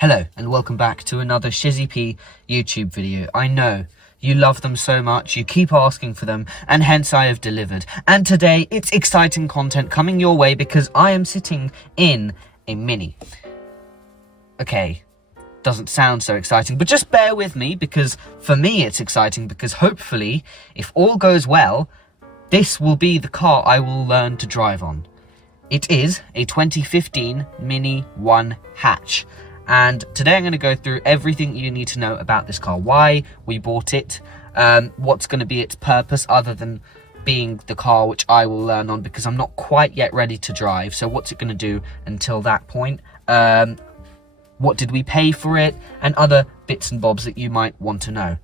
Hello and welcome back to another Shizzy P YouTube video. I know you love them so much, you keep asking for them, and hence I have delivered. And today it's exciting content coming your way because I am sitting in a Mini. Okay, doesn't sound so exciting, but just bear with me because for me it's exciting because hopefully, if all goes well, this will be the car I will learn to drive on. It is a 2015 Mini 1 hatch. And today I'm going to go through everything you need to know about this car. Why we bought it, what's going to be its purpose other than being the car which I will learn on because I'm not quite yet ready to drive. So what's it going to do until that point? What did we pay for it? And other bits and bobs that you might want to know.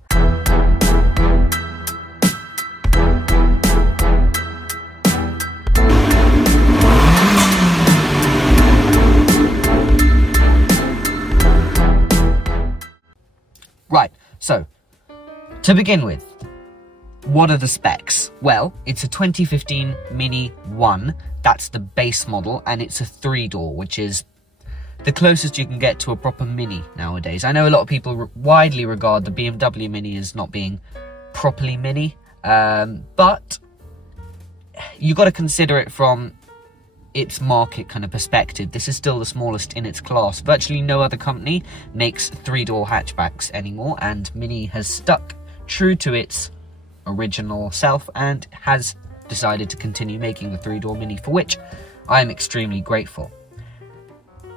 Right, so, to begin with, what are the specs? Well, it's a 2015 Mini 1, that's the base model, and it's a 3-door, which is the closest you can get to a proper Mini nowadays. I know a lot of people widely regard the BMW Mini as not being properly Mini, but you got to consider it from its market kind of perspective. This is still the smallest in its class. Virtually no other company makes 3-door hatchbacks anymore, and Mini has stuck true to its original self and has decided to continue making the 3-door Mini, for which I am extremely grateful.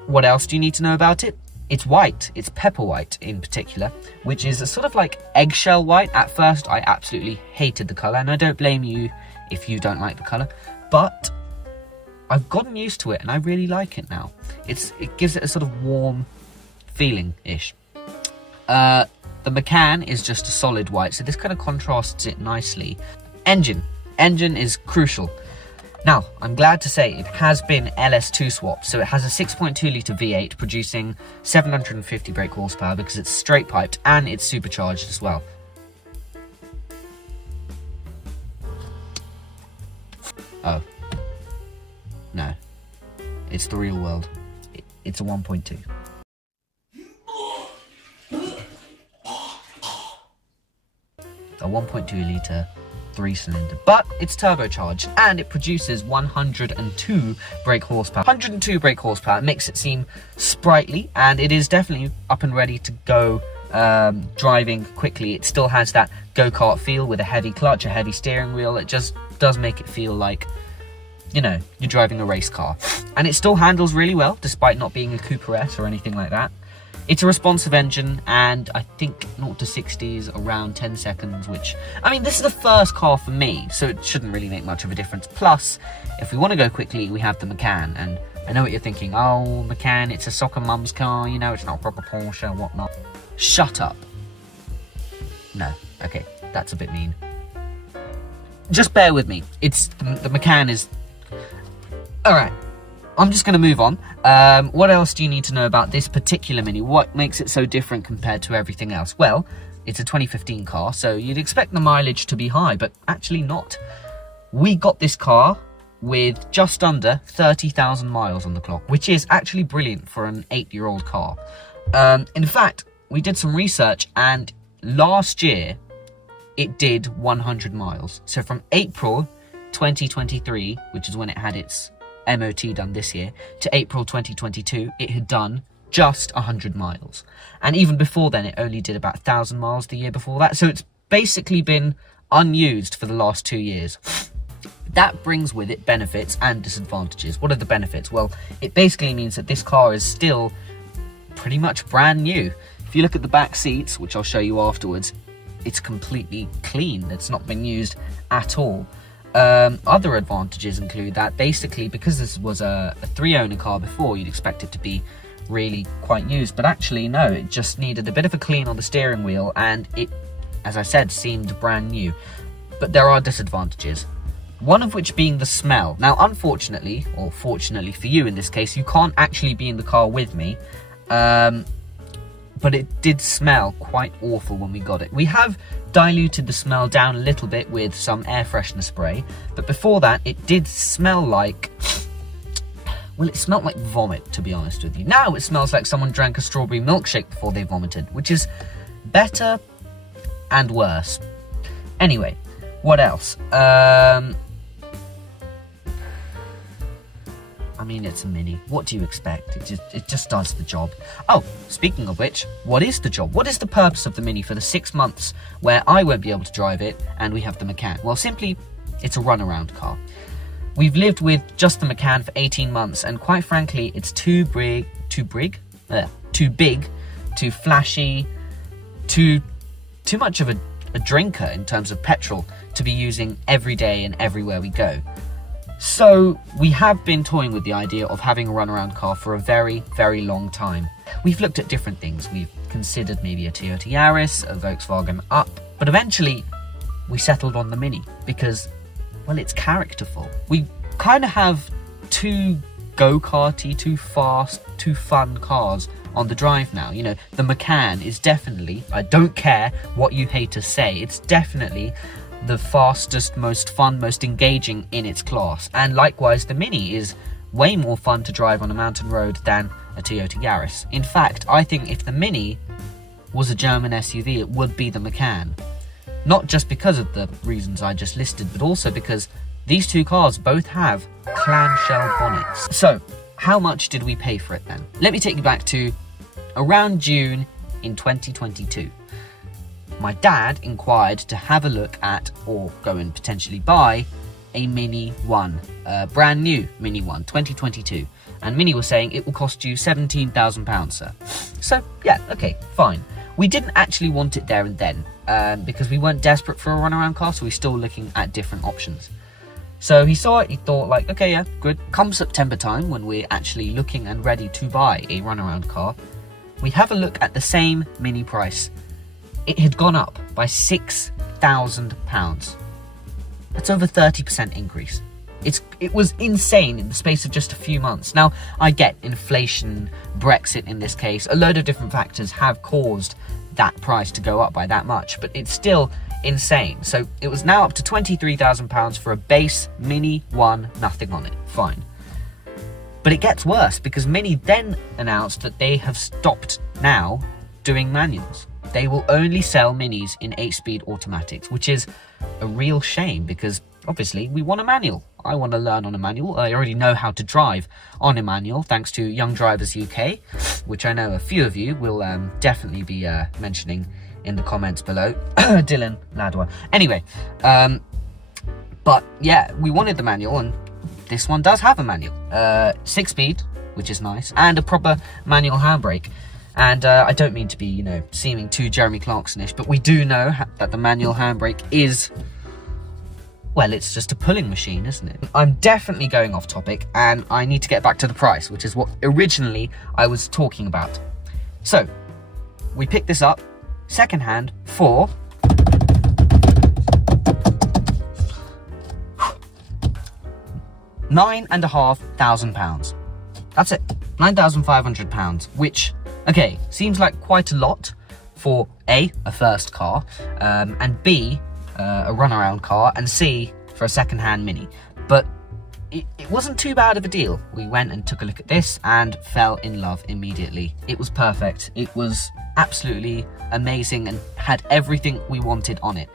What else do you need to know about it? It's white. It's pepper white in particular, which is a sort of like eggshell white. At first I absolutely hated the colour, and I don't blame you if you don't like the colour, but I've gotten used to it and I really like it now. It gives it a sort of warm feeling-ish. The Macan is just a solid white, so this kind of contrasts it nicely. Engine is crucial. Now, I'm glad to say it has been LS2 swapped, so it has a 6.2 litre V8 producing 750 brake horsepower because it's straight piped and it's supercharged as well. Oh. No, it's the real world. It's a 1.2. A 1.2 litre 3-cylinder, but it's turbocharged and it produces 102 brake horsepower. 102 brake horsepower makes it seem sprightly, and it is definitely up and ready to go driving quickly. It still has that go-kart feel with a heavy clutch, a heavy steering wheel. It just does make it feel like, you know, you're driving a race car. And it still handles really well, despite not being a Cooperette or anything like that. It's a responsive engine, and I think 0 to 60 is around 10 seconds, which, I mean, this is the first car for me, so it shouldn't really make much of a difference. Plus, if we want to go quickly, we have the Macan, and I know what you're thinking, oh, Macan, it's a soccer mum's car, you know, it's not a proper Porsche and whatnot. Shut up. No, okay, that's a bit mean. Just bear with me. The Macan is... Alright, I'm just going to move on. What else do you need to know about this particular Mini? What makes it so different compared to everything else? Well, it's a 2015 car, so you'd expect the mileage to be high, but actually not. We got this car with just under 30,000 miles on the clock, which is actually brilliant for an 8-year-old car. In fact, we did some research, and last year it did 100 miles. So from April 2023, which is when it had its MOT done this year, to April 2022, it had done just 100 miles. And even before then, it only did about 1,000 miles the year before that. So it's basically been unused for the last 2 years. That brings with it benefits and disadvantages. What are the benefits? Well, it basically means that this car is still pretty much brand new. If you look at the back seats, which I'll show you afterwards, it's completely clean. It's not been used at all. Other advantages include that basically, because this was a 3-owner car before, you'd expect it to be really quite used, but actually no, it just needed a bit of a clean on the steering wheel, and it, as I said, seemed brand new. But there are disadvantages, one of which being the smell. Now, unfortunately, or fortunately for you in this case, you can't actually be in the car with me, but it did smell quite awful when we got it. We have diluted the smell down a little bit with some air freshener spray, but before that it did smell like, well, it smelled like vomit, to be honest with you. Now it smells like someone drank a strawberry milkshake before they vomited, which is better and worse. Anyway, what else? I mean, it's a Mini. What do you expect? It just does the job. Oh, speaking of which, what is the job? What is the purpose of the Mini for the 6 months where I won't be able to drive it and we have the Macan? Well, simply, it's a runaround car. We've lived with just the Macan for 18 months, and quite frankly, it's too big, too flashy, too much of a drinker in terms of petrol to be using every day and everywhere we go. So we have been toying with the idea of having a runaround car for a very, very long time. We've looked at different things. We've considered maybe a Toyota Yaris, a Volkswagen Up, but eventually we settled on the Mini because, well, it's characterful. We kind of have too go-karty, too fast, too fun cars on the drive now. You know, the Macan is definitely, I don't care what you haters say, it's definitely the fastest, most fun, most engaging in its class. And likewise, the Mini is way more fun to drive on a mountain road than a Toyota Yaris. In fact, I think if the Mini was a German SUV, it would be the Macan. Not just because of the reasons I just listed, but also because these two cars both have clamshell bonnets. So, how much did we pay for it then? Let me take you back to around June in 2022. My dad inquired to have a look at, or go and potentially buy, a Mini 1, brand new Mini 1, 2022. And Mini was saying it will cost you £17,000, sir. So, yeah, okay, fine. We didn't actually want it there and then, because we weren't desperate for a runaround car, so we're still looking at different options. So he saw it, he thought like, okay, yeah, good. Come September time, when we're actually looking and ready to buy a runaround car, we have a look at the same Mini price. It had gone up by £6,000. That's over 30% increase. It was insane in the space of just a few months. Now, I get inflation, Brexit in this case, a load of different factors have caused that price to go up by that much, but it's still insane. So it was now up to £23,000 for a base Mini 1, nothing on it. Fine. But it gets worse, because Mini then announced that they have stopped now doing manuals. They will only sell Minis in 8-speed automatics, which is a real shame, because obviously we want a manual. I want to learn on a manual. I already know how to drive on a manual thanks to Young Drivers UK, which I know a few of you will definitely be mentioning in the comments below. Dylan Ladwa. Anyway, but yeah, we wanted the manual, and this one does have a manual. 6-speed, which is nice, and a proper manual handbrake. And I don't mean to be, you know, seeming too Jeremy Clarkson-ish, but we do know that the manual handbrake is, well, it's just a pulling machine, isn't it? I'm definitely going off topic, and I need to get back to the price, which is what originally I was talking about. So, we picked this up secondhand for £9,500. That's it, £9,500, which, okay, seems like quite a lot for A, a first car, and B, a runaround car, and C, for a second-hand Mini. But it wasn't too bad of a deal. We went and took a look at this and fell in love immediately. It was perfect. It was absolutely amazing and had everything we wanted on it.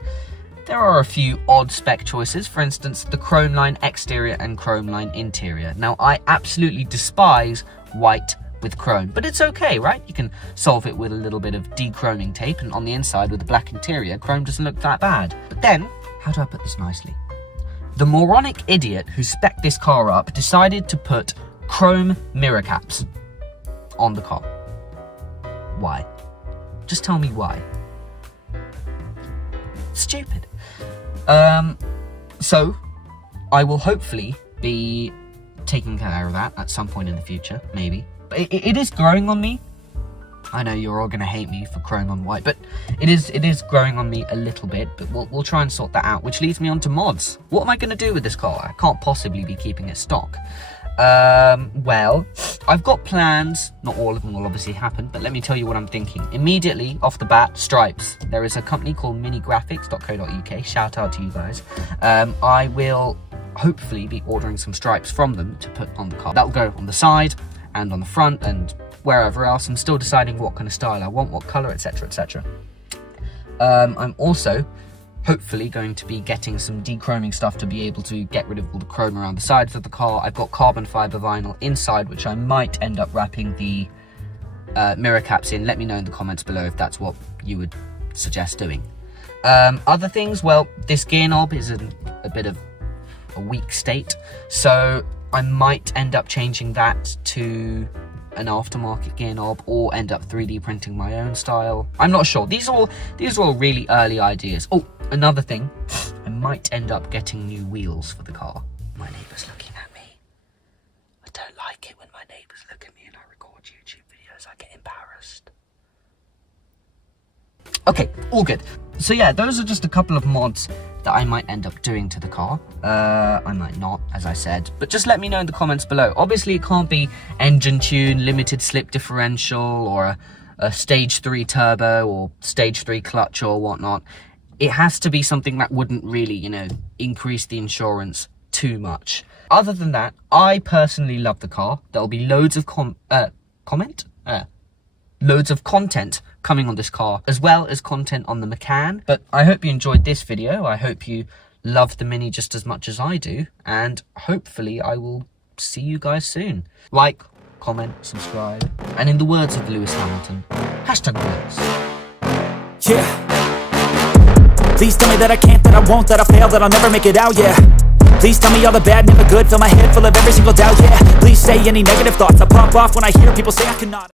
There are a few odd spec choices, for instance, the chrome line exterior and chrome line interior. Now, I absolutely despise white with chrome, but it's okay, right? You can solve it with a little bit of dechroming tape, and on the inside with the black interior, chrome doesn't look that bad. But then, how do I put this nicely? The moronic idiot who spec'd this car up decided to put chrome mirror caps on the car. Why? Just tell me why. Stupid. So, I will hopefully be taking care of that at some point in the future, maybe. But it is growing on me. I know you're all going to hate me for chrome on white, but it is growing on me a little bit, but we'll try and sort that out, which leads me on to mods. What am I going to do with this car? I can't possibly be keeping it stock. Well, I've got plans. Not all of them will obviously happen, but let me tell you what I'm thinking. Immediately off the bat, stripes. There is a company called minigraphics.co.uk. Shout out to you guys. I will hopefully be ordering some stripes from them to put on the car. That'll go on the side and on the front and wherever else. I'm still deciding what kind of style I want, what colour, etc, etc. I'm also hopefully going to be getting some dechroming stuff to be able to get rid of all the chrome around the sides of the car. I've got carbon fibre vinyl inside, which I might end up wrapping the mirror caps in. Let me know in the comments below if that's what you would suggest doing. Other things, well, this gear knob is in a bit of a weak state, so I might end up changing that to an aftermarket gear knob or end up 3D printing my own style. I'm not sure. These are all really early ideas. Oh, another thing, I might end up getting new wheels for the car. My neighbour's looking at me. I don't like it when my neighbours look at me and I record YouTube videos. I get embarrassed. Okay, all good. So yeah, those are just a couple of mods that I might end up doing to the car. I might not, as I said, but just let me know in the comments below. Obviously, it can't be engine tune, limited slip differential, or a stage 3 turbo, or stage 3 clutch, or whatnot. It has to be something that wouldn't really, you know, increase the insurance too much. Other than that, I personally love the car. There'll be loads of loads of content coming on this car, as well as content on the Macan. But I hope you enjoyed this video. I hope you love the Mini just as much as I do, and hopefully I will see you guys soon. Like, comment, subscribe, and in the words of Lewis Hamilton, #Lewis. Yeah. Please tell me that I can't, that I won't, that I fail, that I'll never make it out, yeah. Please tell me all the bad, never good, fill my head full of every single doubt, yeah. Please say any negative thoughts, I pop off when I hear people say I cannot.